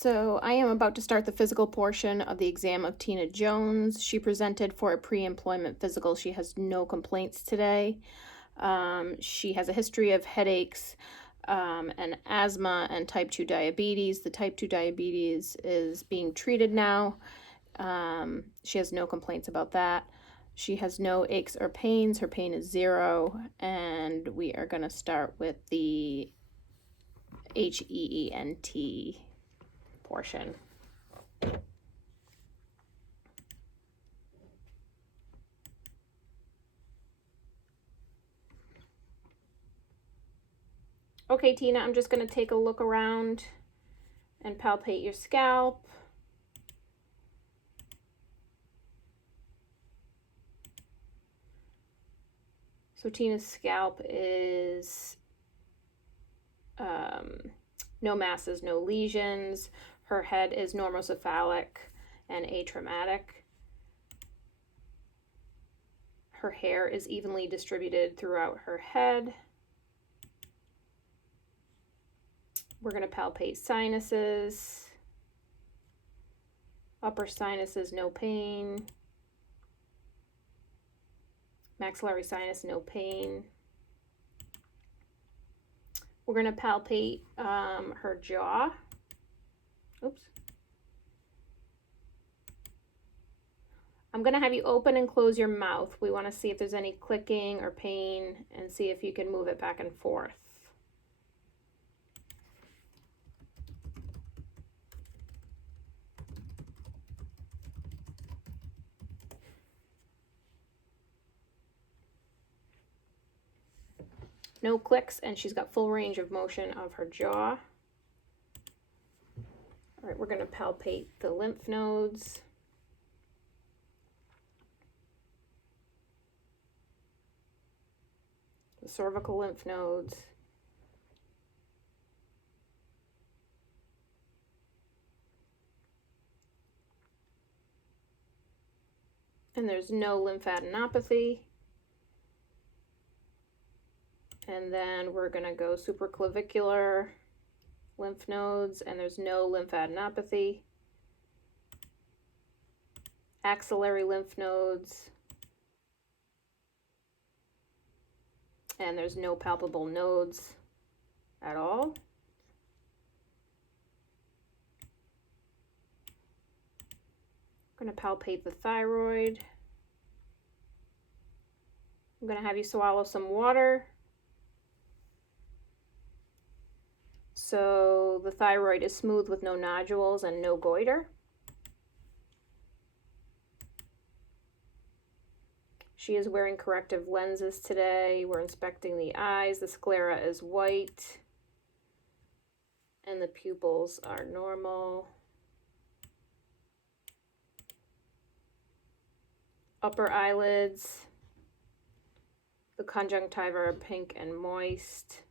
So I am about to start the physical portion of the exam of Tina Jones. She presented for a pre-employment physical. She has no complaints today. She has a history of headaches and asthma and type 2 diabetes. The type 2 diabetes is being treated now. She has no complaints about that. She has no aches or pains. Her pain is 0. And we are going to start with the HEENT portion. Okay, Tina, I'm just going to take a look around and palpate your scalp. So Tina's scalp is no masses, no lesions. Her head is normocephalic and atraumatic. Her hair is evenly distributed throughout her head. We're going to palpate sinuses. Upper sinuses, no pain. Maxillary sinus, no pain. We're going to palpate her jaw. Oops. I'm going to have you open and close your mouth. We want to see if there's any clicking or pain and see if you can move it back and forth. No clicks, and she's got full range of motion of her jaw. All right, we're going to palpate the lymph nodes. The cervical lymph nodes. And there's no lymphadenopathy. And then we're going to go supraclavicular lymph nodes, and there's no lymphadenopathy. Axillary lymph nodes, and there's no palpable nodes at all. I'm going to palpate the thyroid. I'm going to have you swallow some water. So the thyroid is smooth with no nodules and no goiter. She is wearing corrective lenses today. We're inspecting the eyes. The sclera is white and the pupils are normal. Upper eyelids, the conjunctiva are pink and moist.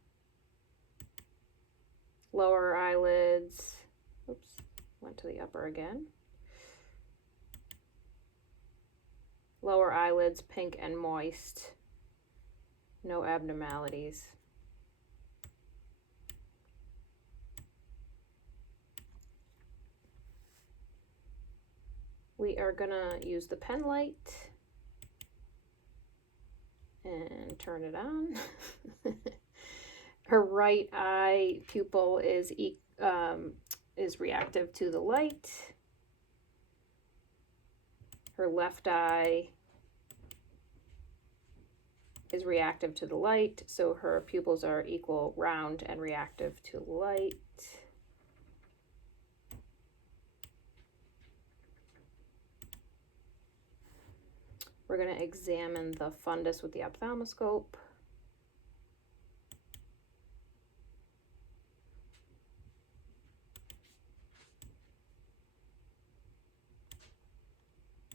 Lower eyelids, oops, went to the upper again. Lower eyelids, pink and moist. No abnormalities. We are gonna use the pen light and turn it on. Her right eye pupil is reactive to the light. Her left eye is reactive to the light, so her pupils are equal, round, and reactive to light. We're going to examine the fundus with the ophthalmoscope.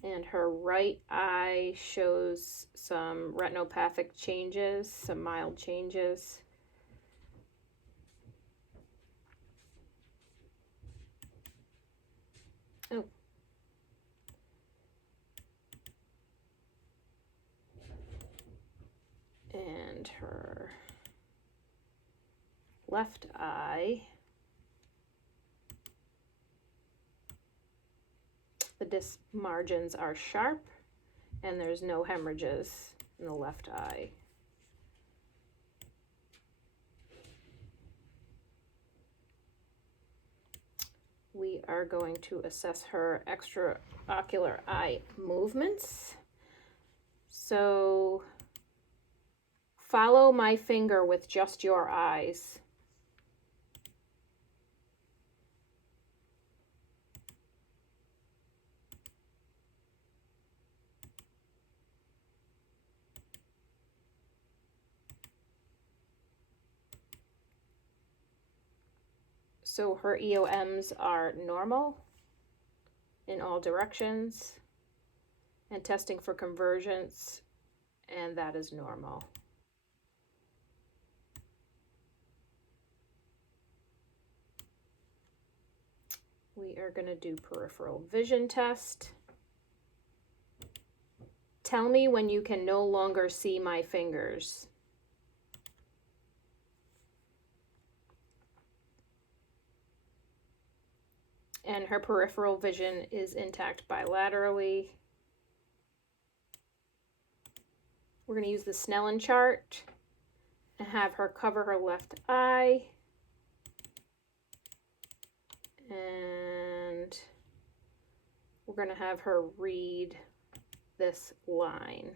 And her right eye shows some retinopathic changes, some mild changes. Oh. And her left eye fundus margins are sharp, and there's no hemorrhages in the left eye. We are going to assess her extraocular eye movements. So follow my finger with just your eyes. So her EOMs are normal in all directions, and testing for convergence, and that is normal. We are going to do peripheral vision test. Tell me when you can no longer see my fingers. And her peripheral vision is intact bilaterally. We're going to use the Snellen chart and have her cover her left eye. And we're going to have her read this line.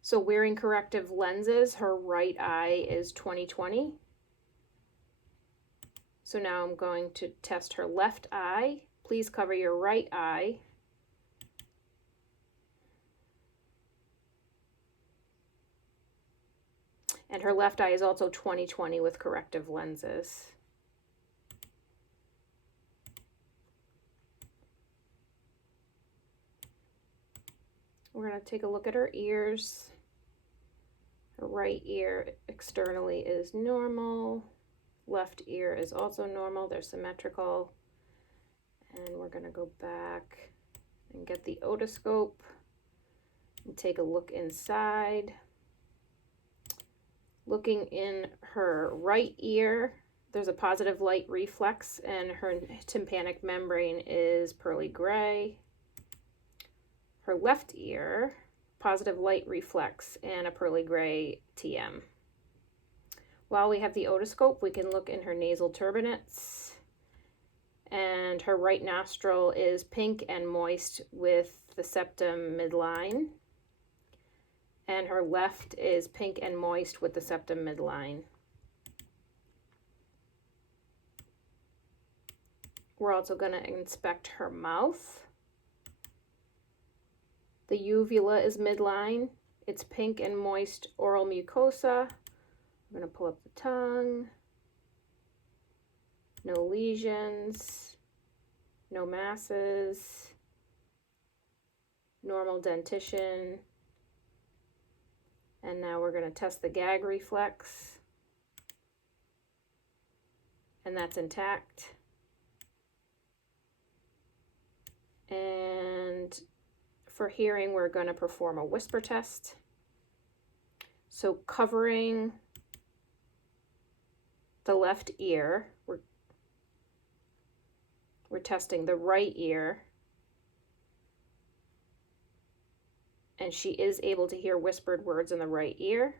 So wearing corrective lenses, her right eye is 20/20. So now I'm going to test her left eye. Please cover your right eye. And her left eye is also 20/20 with corrective lenses. We're going to take a look at her ears. Her right ear externally is normal. Left ear is also normal. They're symmetrical. And we're going to go back and get the otoscope and take a look inside. Looking in her right ear, there's a positive light reflex, and her tympanic membrane is pearly gray. Her left ear, positive light reflex and a pearly gray TM. While we have the otoscope, we can look in her nasal turbinates, and her right nostril is pink and moist with the septum midline, and her left is pink and moist with the septum midline. We're also going to inspect her mouth. The uvula is midline. It's pink and moist oral mucosa. I'm going to pull up the tongue. No lesions, no masses, normal dentition. And now we're going to test the gag reflex. And that's intact. And for hearing, we're going to perform a whisper test. So covering the left ear, we're testing the right ear, and she is able to hear whispered words in the right ear.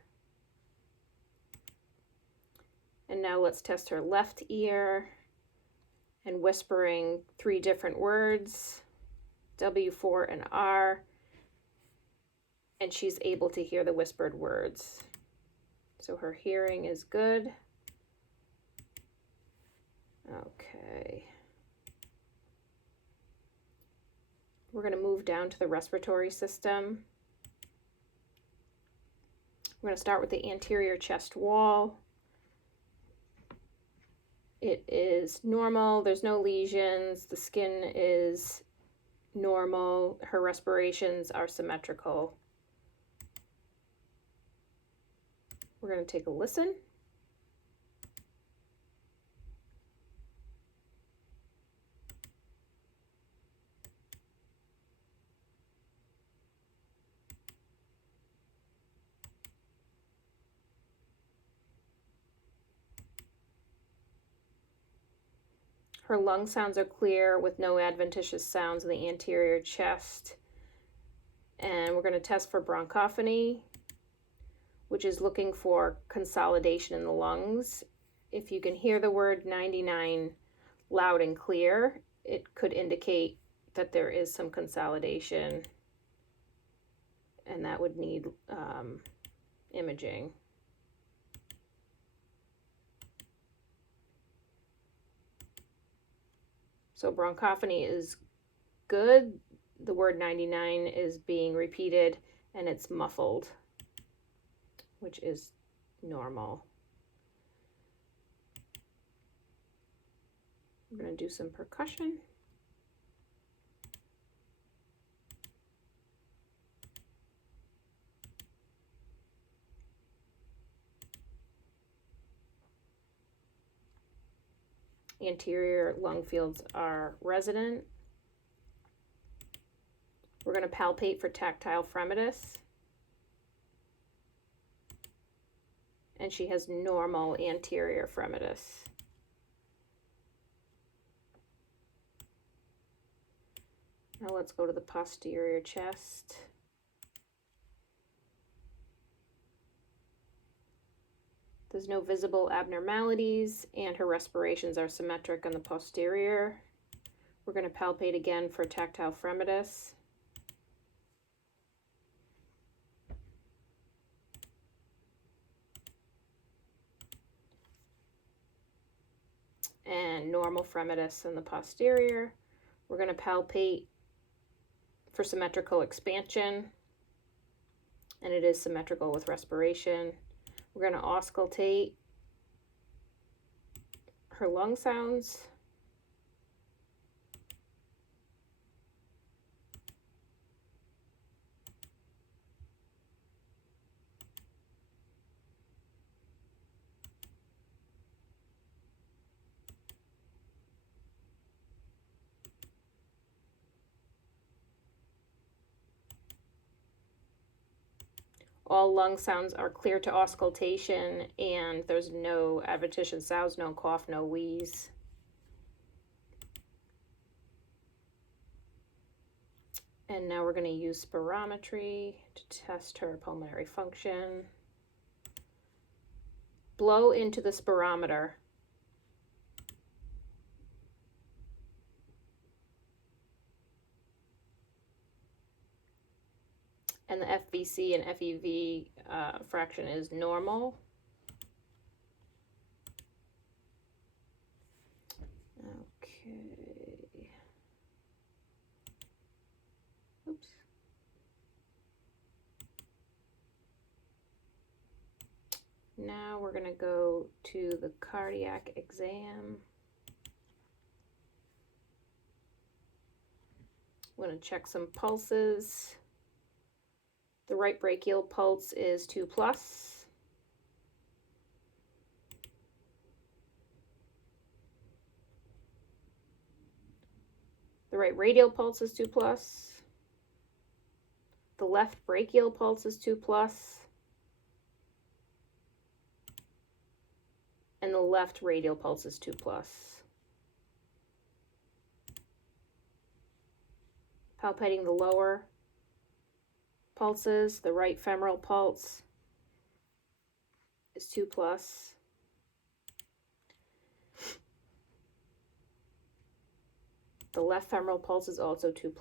And now let's test her left ear and whispering 3 different words, W4 and R, and she's able to hear the whispered words. So her hearing is good. Okay. We're going to move down to the respiratory system. We're going to start with the anterior chest wall. It is normal. There's no lesions. The skin is normal. Her respirations are symmetrical. We're going to take a listen. Her lung sounds are clear with no adventitious sounds in the anterior chest. And we're going to test for bronchophony, which is looking for consolidation in the lungs. If you can hear the word 99 loud and clear, it could indicate that there is some consolidation, and that would need imaging. So bronchophony is good. The word 99 is being repeated and it's muffled, which is normal. I'm going to do some percussion. Anterior lung fields are resident. We're going to palpate for tactile fremitus. And she has normal anterior fremitus. Now let's go to the posterior chest. There's no visible abnormalities, and her respirations are symmetric on the posterior. We're going to palpate again for tactile fremitus. And normal fremitus in the posterior. We're going to palpate for symmetrical expansion, and it is symmetrical with respiration. We're going to auscultate her lung sounds. All lung sounds are clear to auscultation, and there's no adventitious sounds, no cough, no wheeze. And now we're going to use spirometry to test her pulmonary function. Blow into the spirometer. And the FVC and FEV fraction is normal. Okay. Oops. Now we're going to go to the cardiac exam. I'm going to check some pulses. The right brachial pulse is 2+. The right radial pulse is 2+. The left brachial pulse is 2+. And the left radial pulse is 2+. Palpating the lower pulses, the right femoral pulse is 2+. The left femoral pulse is also 2+.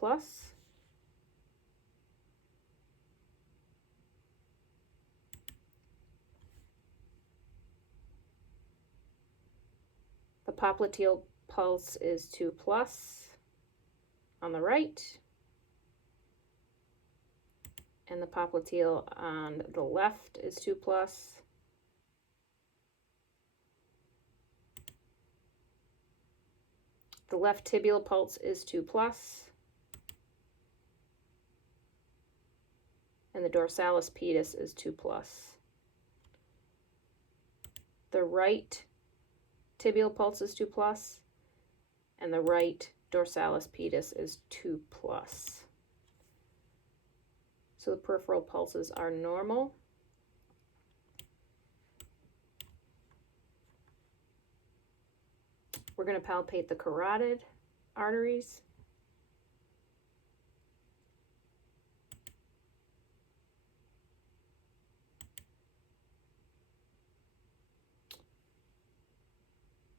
The popliteal pulse is 2+ on the right, and the popliteal on the left is 2+. The left tibial pulse is 2+. And the dorsalis pedis is 2+. The right tibial pulse is 2+, and the right dorsalis pedis is 2+. So the peripheral pulses are normal. We're going to palpate the carotid arteries.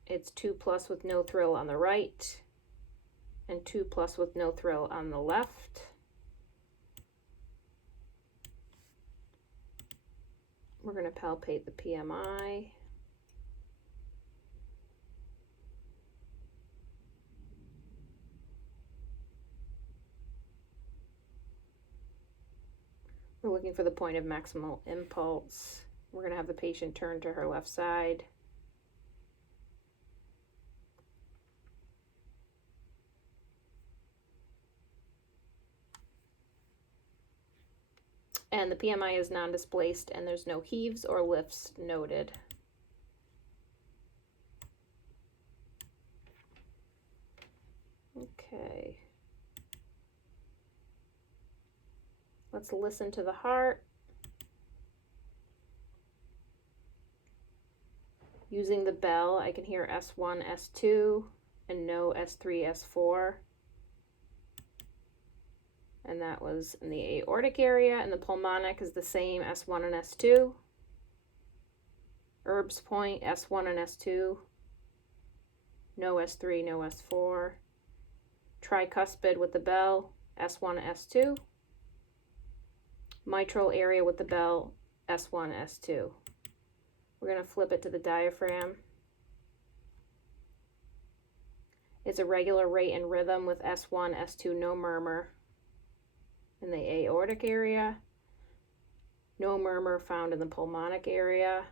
It's 2+ with no thrill on the right and 2+ with no thrill on the left. We're going to palpate the PMI. We're looking for the point of maximal impulse. We're going to have the patient turn to her left side. And the PMI is non-displaced and there's no heaves or lifts noted. Okay. Let's listen to the heart. Using the bell, I can hear S1, S2, and no S3, S4. And that was in the aortic area, and the pulmonic is the same, S1 and S2. Erb's point, S1 and S2. No S3, no S4. Tricuspid with the bell, S1, S2. Mitral area with the bell, S1, S2. We're going to flip it to the diaphragm. It's a regular rate and rhythm with S1, S2, no murmur. In the aortic area, no murmur found in the pulmonic area.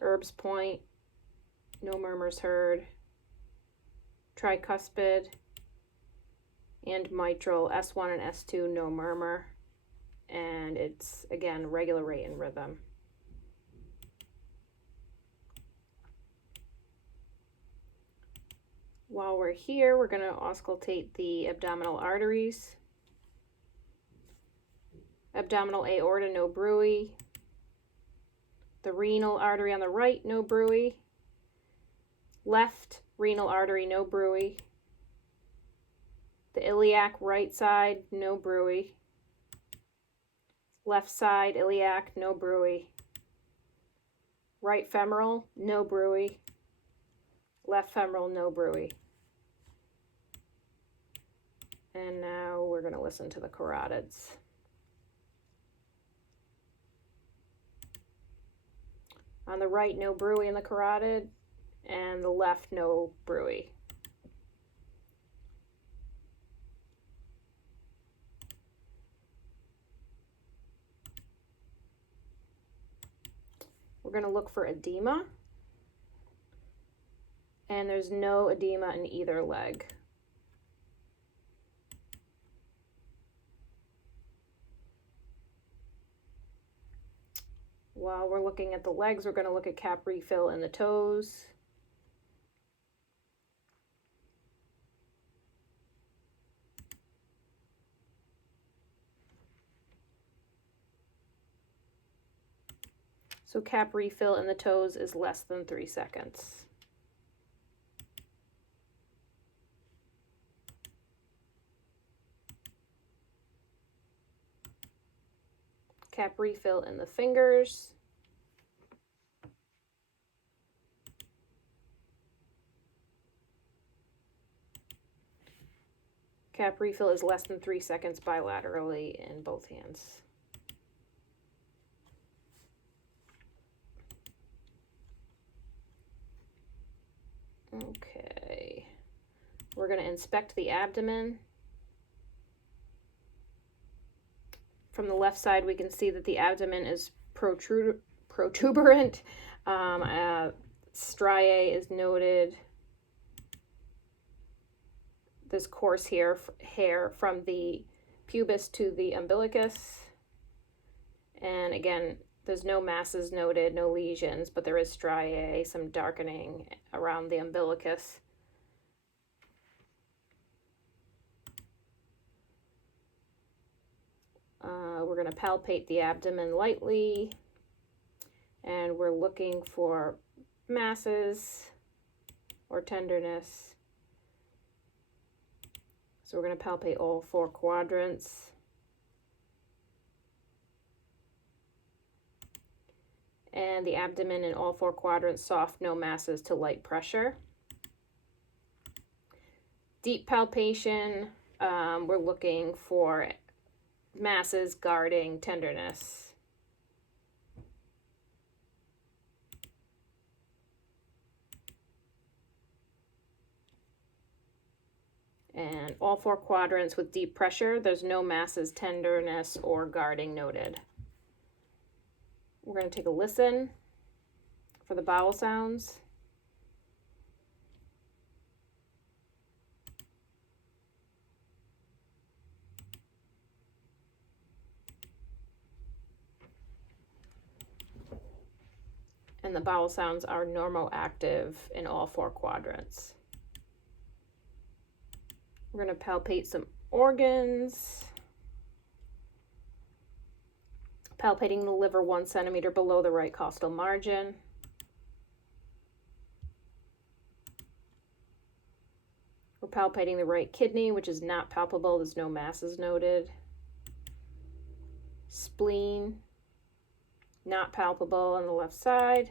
Erb's point, no murmurs heard. Tricuspid and mitral, S1 and S2, no murmur. And it's, again, regular rate and rhythm. While we're here, we're going to auscultate the abdominal arteries. Abdominal aorta, no bruit. The renal artery on the right, no bruit. Left renal artery, no bruit. The iliac right side, no bruit. Left side iliac, no bruit. Right femoral, no bruit. Left femoral, no bruit. And now we're going to listen to the carotids. On the right, no bruit in the carotid, and the left, no bruit. We're going to look for edema, and there's no edema in either leg. While we're looking at the legs, we're going to look at cap refill in the toes. So cap refill in the toes is less than 3 seconds. Cap refill in the fingers. Cap refill is less than 3 seconds bilaterally in both hands. Okay, we're going to inspect the abdomen. From the left side, we can see that the abdomen is protuberant. Striae is noted. This coarse hair from the pubis to the umbilicus. And again, there's no masses noted, no lesions, but there is striae, some darkening around the umbilicus. We're going to palpate the abdomen lightly, and we're looking for masses or tenderness. So we're going to palpate all 4 quadrants. And the abdomen in all 4 quadrants, soft, no masses to light pressure. Deep palpation, we're looking for masses, guarding, tenderness. And all 4 quadrants with deep pressure, there's no masses, tenderness, or guarding noted. We're going to take a listen for the bowel sounds. And the bowel sounds are normoactive in all 4 quadrants. We're going to palpate some organs. Palpating the liver 1 centimeter below the right costal margin. We're palpating the right kidney, which is not palpable. There's no masses noted. Spleen, not palpable on the left side.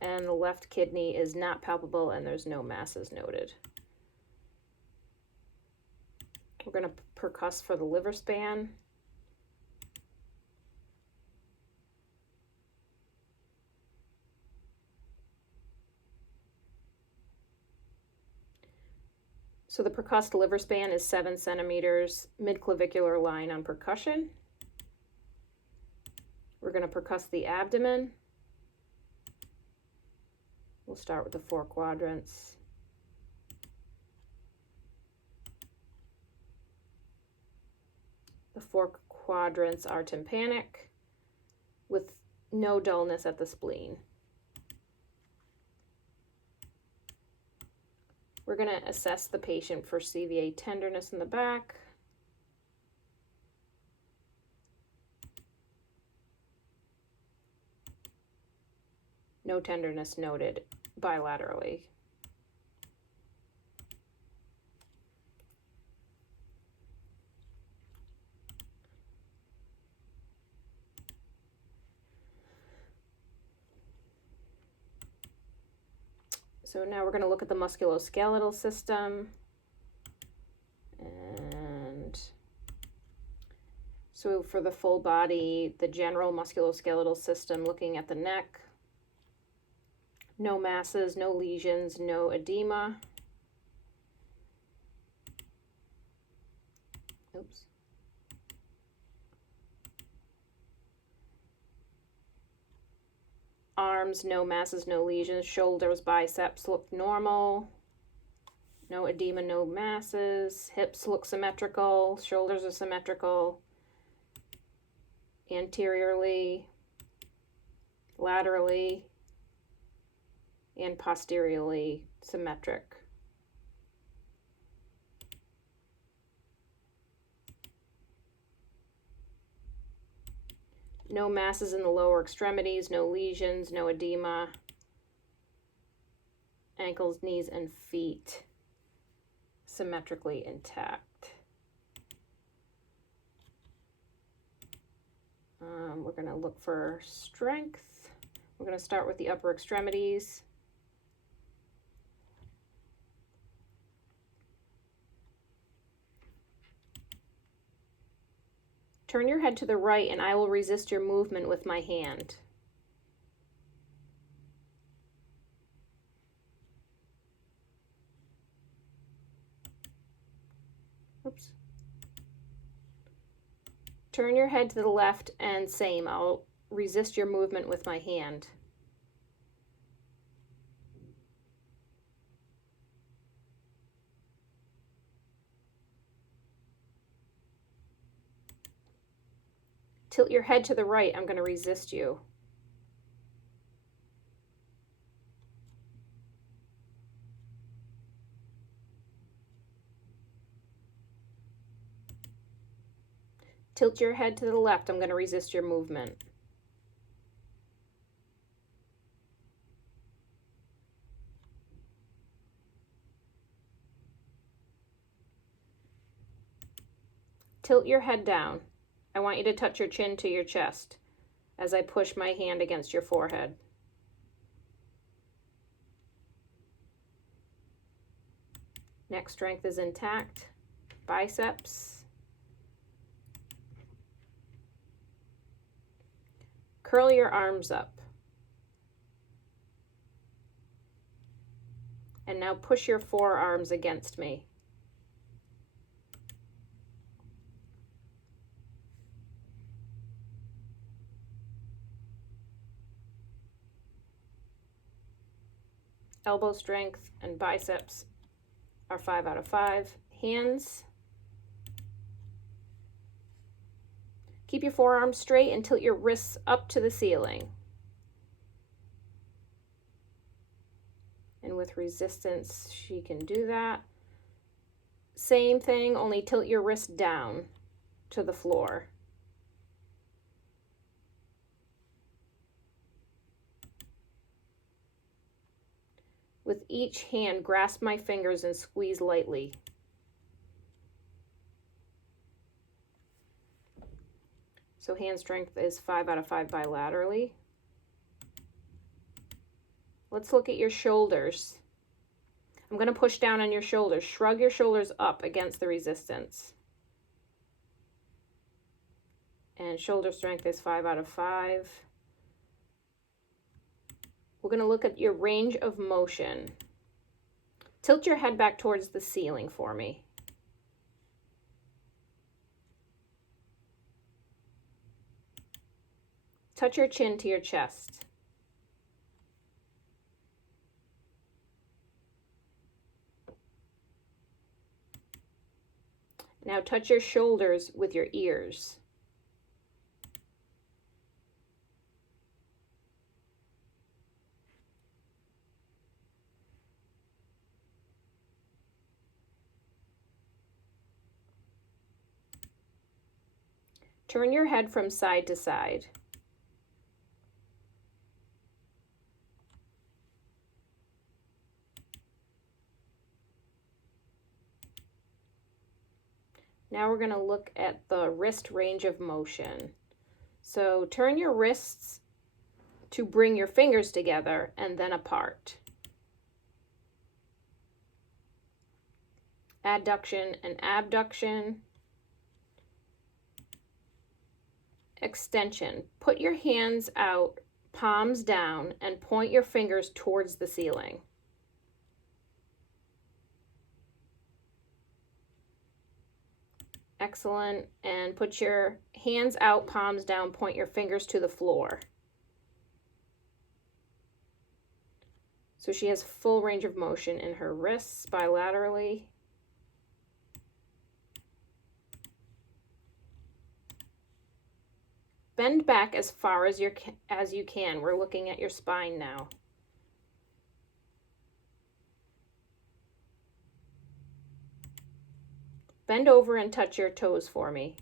And the left kidney is not palpable and there's no masses noted. We're going to percuss for the liver span. So the percussed liver span is 7 centimeters, midclavicular line on percussion. We're going to percuss the abdomen. We'll start with the 4 quadrants. The 4 quadrants are tympanic with no dullness at the spleen. We're going to assess the patient for CVA tenderness in the back. No tenderness noted bilaterally. So now we're going to look at the musculoskeletal system. And so for the full body, the general musculoskeletal system, looking at the neck, no masses, no lesions, no edema. Oops. Arms, no masses, no lesions. Shoulders, biceps look normal. No edema, no masses. Hips look symmetrical. Shoulders are symmetrical. Anteriorly, laterally, and posteriorly symmetric. No masses in the lower extremities, no lesions, no edema. Ankles, knees, and feet symmetrically intact. We're going to look for strength. We're going to start with the upper extremities. Turn your head to the right and I will resist your movement with my hand. Oops. Turn your head to the left and same, I'll resist your movement with my hand. Tilt your head to the right, I'm going to resist you. Tilt your head to the left, I'm going to resist your movement. Tilt your head down. I want you to touch your chin to your chest as I push my hand against your forehead. Neck strength is intact. Biceps. Curl your arms up. And now push your forearms against me. Elbow strength and biceps are 5 out of 5. Hands. Keep your forearms straight and tilt your wrists up to the ceiling. And with resistance, she can do that. Same thing, only tilt your wrist down to the floor. With each hand, grasp my fingers and squeeze lightly. So hand strength is 5 out of 5 bilaterally. Let's look at your shoulders. I'm going to push down on your shoulders. Shrug your shoulders up against the resistance. And shoulder strength is 5 out of 5. We're going to look at your range of motion. Tilt your head back towards the ceiling for me. Touch your chin to your chest. Now touch your shoulders with your ears. Turn your head from side to side. Now we're going to look at the wrist range of motion. So turn your wrists to bring your fingers together and then apart. Adduction and abduction. Extension. Put your hands out, palms down, and point your fingers towards the ceiling. Excellent. And put your hands out, palms down, point your fingers to the floor. So she has full range of motion in her wrists bilaterally. Bend back as far as you can. We're looking at your spine now. Bend over and touch your toes for me.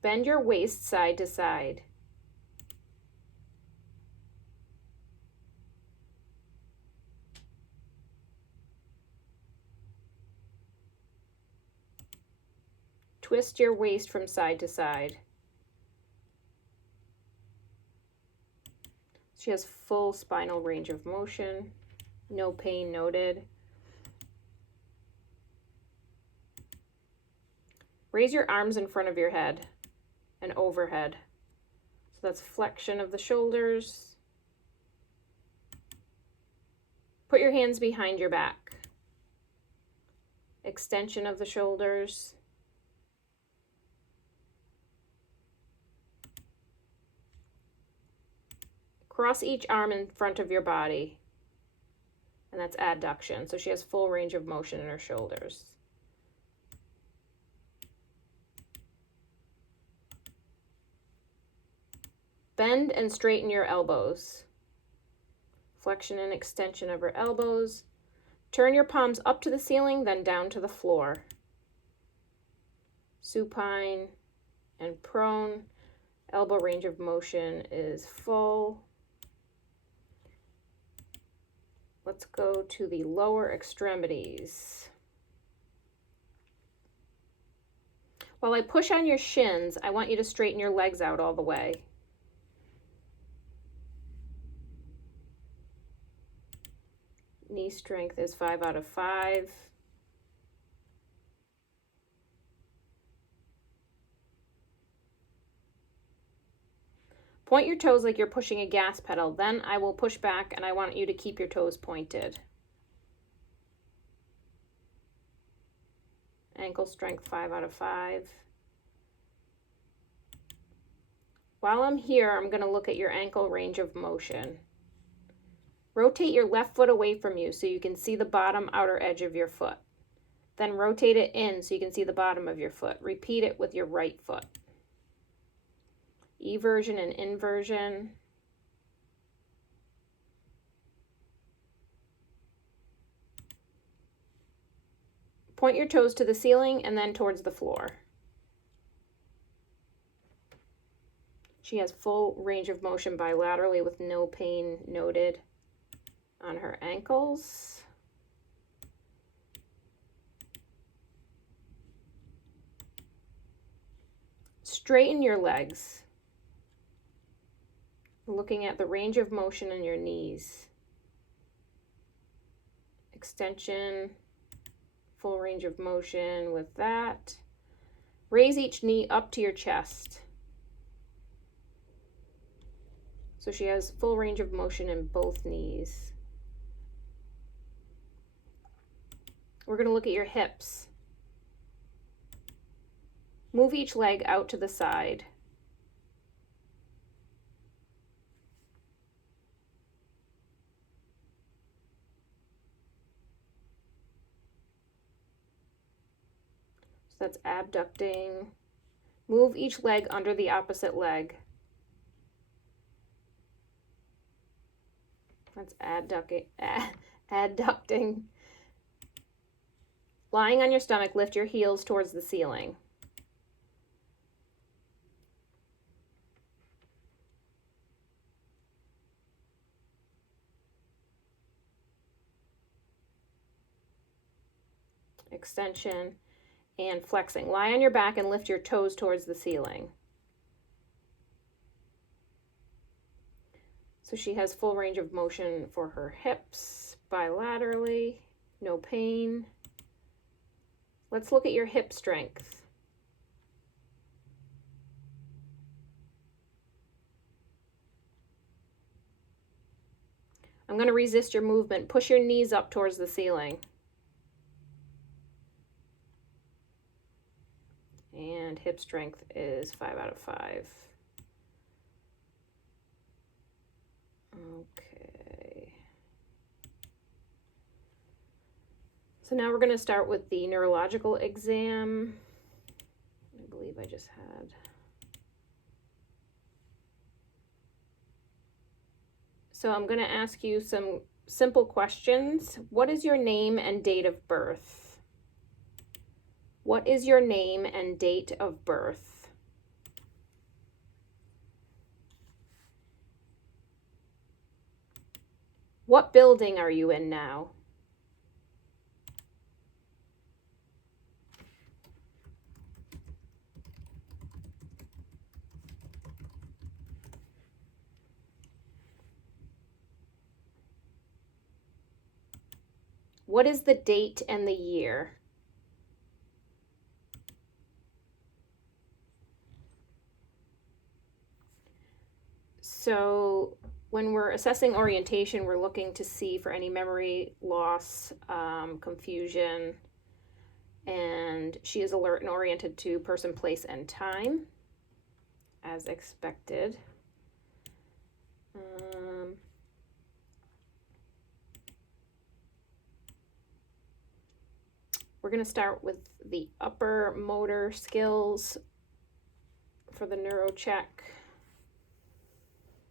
Bend your waist side to side. Twist your waist from side to side. She has full spinal range of motion. No pain noted. Raise your arms in front of your head and overhead. So that's flexion of the shoulders. Put your hands behind your back. Extension of the shoulders. Cross each arm in front of your body, and that's adduction. So she has full range of motion in her shoulders. Bend and straighten your elbows. Flexion and extension of her elbows. Turn your palms up to the ceiling, then down to the floor. Supine and prone. Elbow range of motion is full. Let's go to the lower extremities. While I push on your shins, I want you to straighten your legs out all the way. Knee strength is 5 out of 5. Point your toes like you're pushing a gas pedal. Then I will push back and I want you to keep your toes pointed. Ankle strength 5 out of 5. While I'm here, I'm going to look at your ankle range of motion. Rotate your left foot away from you so you can see the bottom outer edge of your foot. Then rotate it in so you can see the bottom of your foot. Repeat it with your right foot. Eversion and inversion. Point your toes to the ceiling and then towards the floor. She has full range of motion bilaterally with no pain noted on her ankles. Straighten your legs. Looking at the range of motion in your knees. Extension, full range of motion with that. Raise each knee up to your chest. So she has full range of motion in both knees. We're going to look at your hips. Move each leg out to the side. So that's abducting. Move each leg under the opposite leg. That's adducting. Lying on your stomach, lift your heels towards the ceiling. Extension and flexing. Lie on your back and lift your toes towards the ceiling. So she has full range of motion for her hips bilaterally, no pain. Let's look at your hip strength. I'm going to resist your movement. Push your knees up towards the ceiling. And hip strength is 5 out of 5. Okay. So now we're going to start with the neurological exam. I believe I just had. So I'm going to ask you some simple questions. What is your name and date of birth? What is your name and date of birth? What building are you in now? What is the date and the year? So when we're assessing orientation, we're looking to see for any memory loss, confusion, and she is alert and oriented to person, place, and time, as expected. We're going to start with the upper motor skills for the neuro check.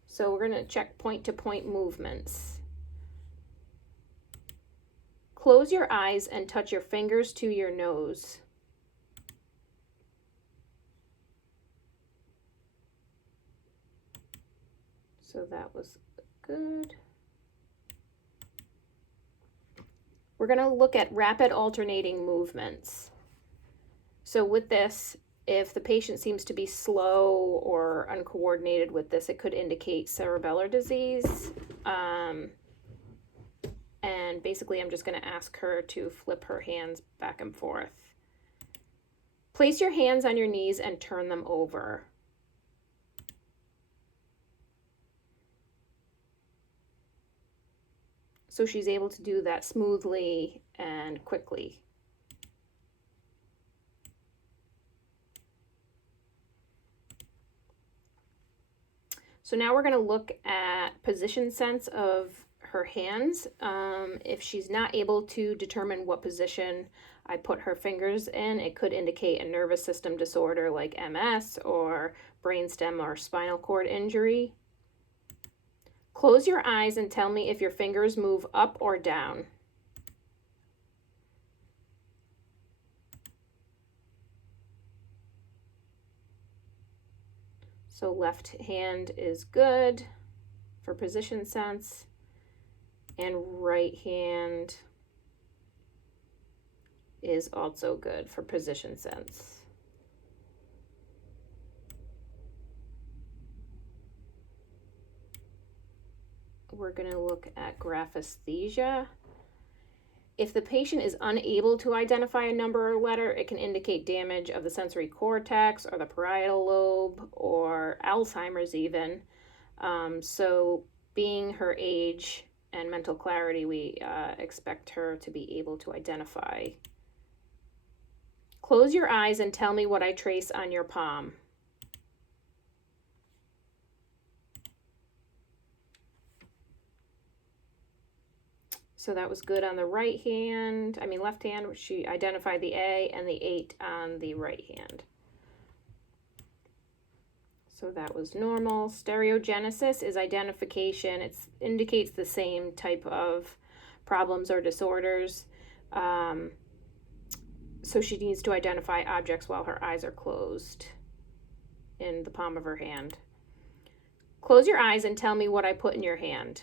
So we're going to check point-to-point movements. Close your eyes and touch your fingers to your nose. So that was good. We're going to look at rapid alternating movements. So with this, if the patient seems to be slow or uncoordinated with this, it could indicate cerebellar disease. And basically, I'm just going to ask her to flip her hands back and forth. Place your hands on your knees and turn them over. So she's able to do that smoothly and quickly. So now we're going to look at position sense of her hands. If she's not able to determine what position I put her fingers in, it could indicate a nervous system disorder like MS or brainstem or spinal cord injury. Close your eyes and tell me if your fingers move up or down. So left hand is good for position sense, and right hand is also good for position sense. We're going to look at graphesthesia. If the patient is unable to identify a number or letter, it can indicate damage of the sensory cortex or the parietal lobe or Alzheimer's even. So being her age and mental clarity, we expect her to be able to identify. Close your eyes and tell me what I trace on your palm. So that was good on the left hand. She identified the A and the 8 on the right hand. So that was normal. Stereogenesis is identification. It indicates the same type of problems or disorders. So she needs to identify objects while her eyes are closed in the palm of her hand. Close your eyes and tell me what I put in your hand.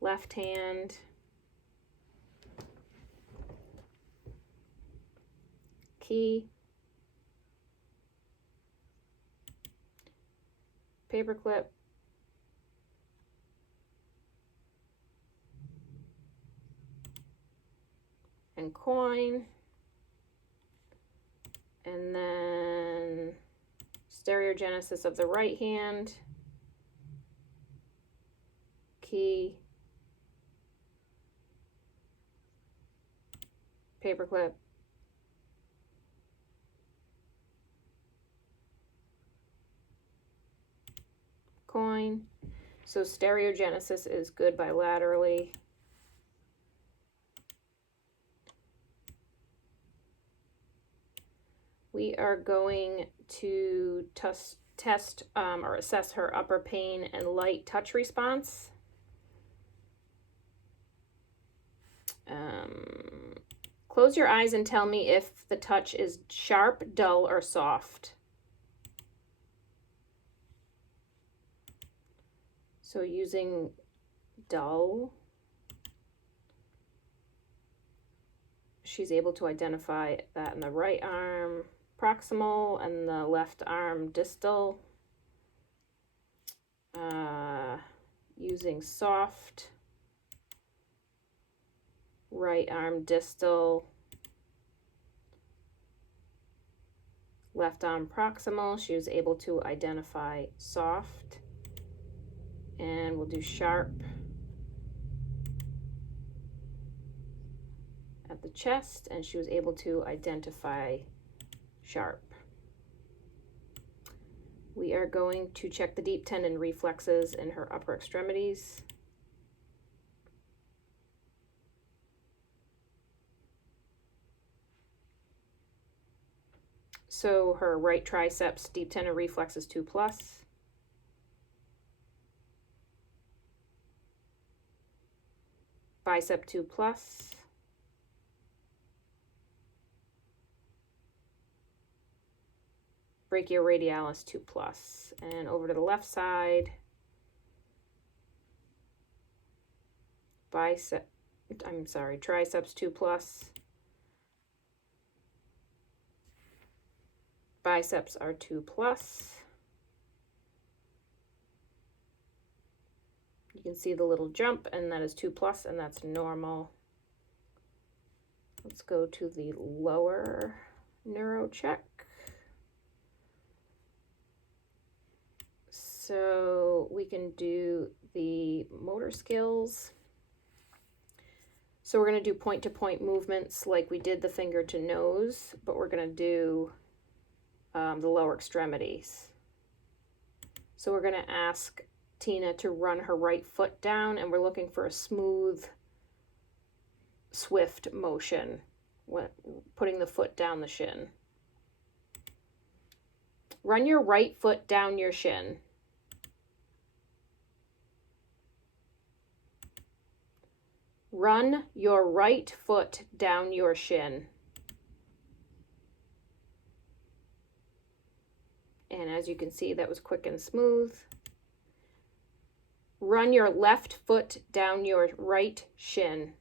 Left hand. Key. Paperclip. And coin. And then stereogenesis of the right hand. Key. Paperclip. Coin. So stereogenesis is good bilaterally. We are going to test or assess her upper pain and light touch response. Close your eyes and tell me if the touch is sharp, dull, or soft. So using dull, she's able to identify that in the right arm proximal and the left arm distal. Using soft, right arm distal, left arm proximal. She was able to identify soft. And we'll do sharp at the chest, and she was able to identify sharp. We are going to check the deep tendon reflexes in her upper extremities. So her right triceps deep tendon reflex is 2+. Bicep 2+. Brachioradialis 2+. And over to the left side, triceps 2 plus. Biceps are 2 plus. You can see the little jump, and that is 2 plus, and that's normal. Let's go to the lower neuro check. So we can do the motor skills. So we're going to do point-to-point movements like we did the finger to nose, but we're going to do the lower extremities. So we're going to ask Tina to run her right foot down, and we're looking for a smooth, swift motion, putting the foot down the shin. Run your right foot down your shin. Run your right foot down your shin. And as you can see, that was quick and smooth. Run your left foot down your right shin.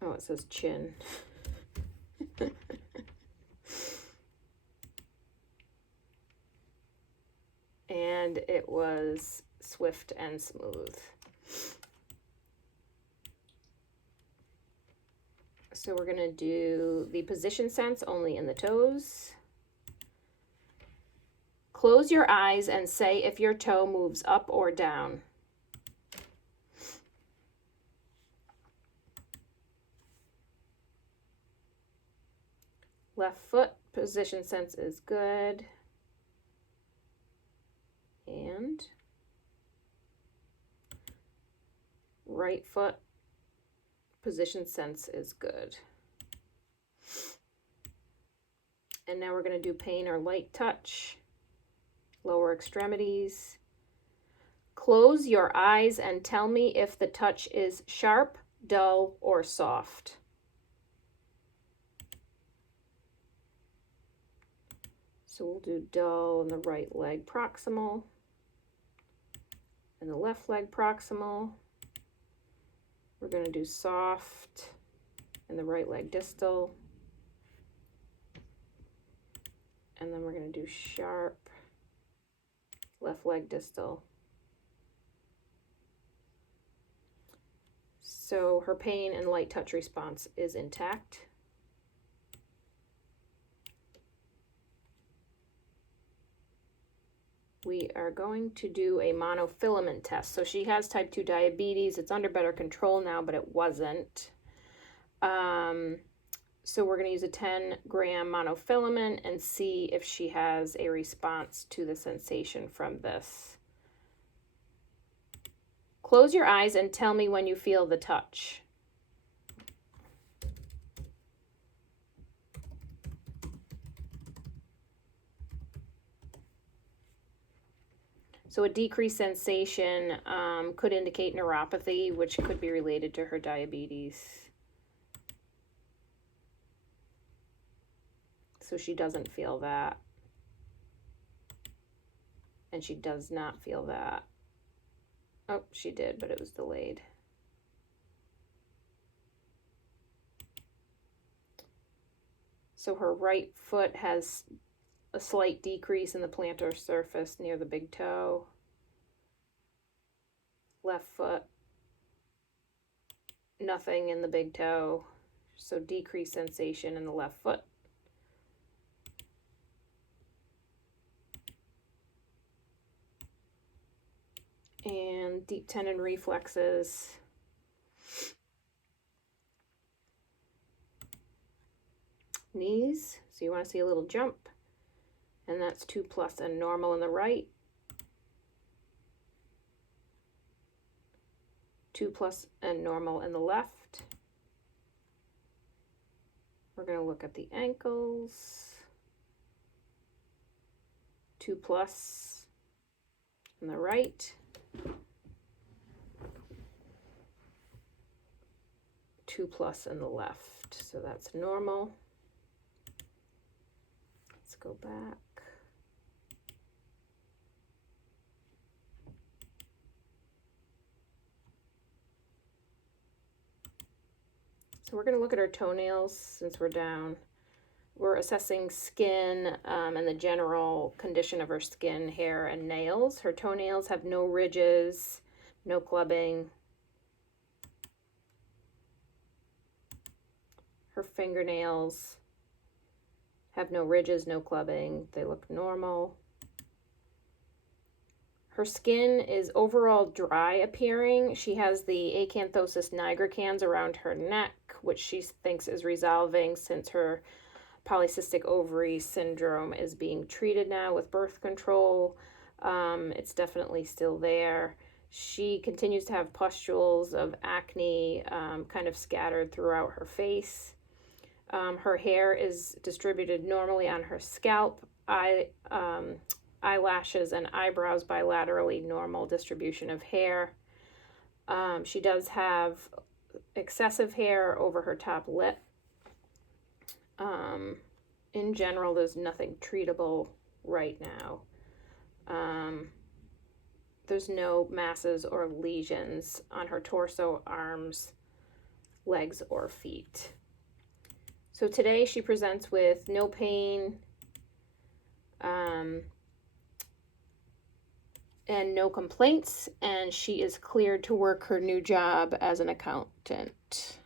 Oh, it says chin. And it was swift and smooth. So we're going to do the position sense only in the toes. Close your eyes and say if your toe moves up or down. Left foot position sense is good. And right foot position sense is good. And now we're going to do pain or light touch. Lower extremities. Close your eyes and tell me if the touch is sharp, dull, or soft. So we'll do dull in the right leg proximal and the left leg proximal. We're going to do soft in the right leg distal. And then we're going to do sharp left leg distal. So her pain and light touch response is intact. We are going to do a monofilament test. So she has type 2 diabetes. It's under better control now, but it wasn't. So we're going to use a 10-gram monofilament and see if she has a response to the sensation from this. Close your eyes and tell me when you feel the touch. So a decreased sensation could indicate neuropathy, which could be related to her diabetes. So she doesn't feel that. And she does not feel that. Oh, she did, but it was delayed. So her right foot has a slight decrease in the plantar surface near the big toe. Left foot, nothing in the big toe. So decreased sensation in the left foot. And deep tendon reflexes. Knees, so you want to see a little jump. And that's 2+ and normal in the right. 2+ and normal in the left. We're going to look at the ankles. 2+ in the right. 2+ in the left. So that's normal. Let's go back. So we're going to look at her toenails since we're down. We're assessing skin and the general condition of her skin, hair, and nails. Her toenails have no ridges, no clubbing. Her fingernails have no ridges, no clubbing. They look normal. Her skin is overall dry appearing. She has the acanthosis nigricans around her neck, which she thinks is resolving since her polycystic ovary syndrome is being treated now with birth control. It's definitely still there. She continues to have pustules of acne kind of scattered throughout her face. Her hair is distributed normally on her scalp. Eyelashes and eyebrows bilaterally normal distribution of hair. She does have excessive hair over her top lip. In general, there's nothing treatable right now. There's no masses or lesions on her torso, arms, legs, or feet. So today she presents with no pain and no complaints, and she is cleared to work her new job as an accountant.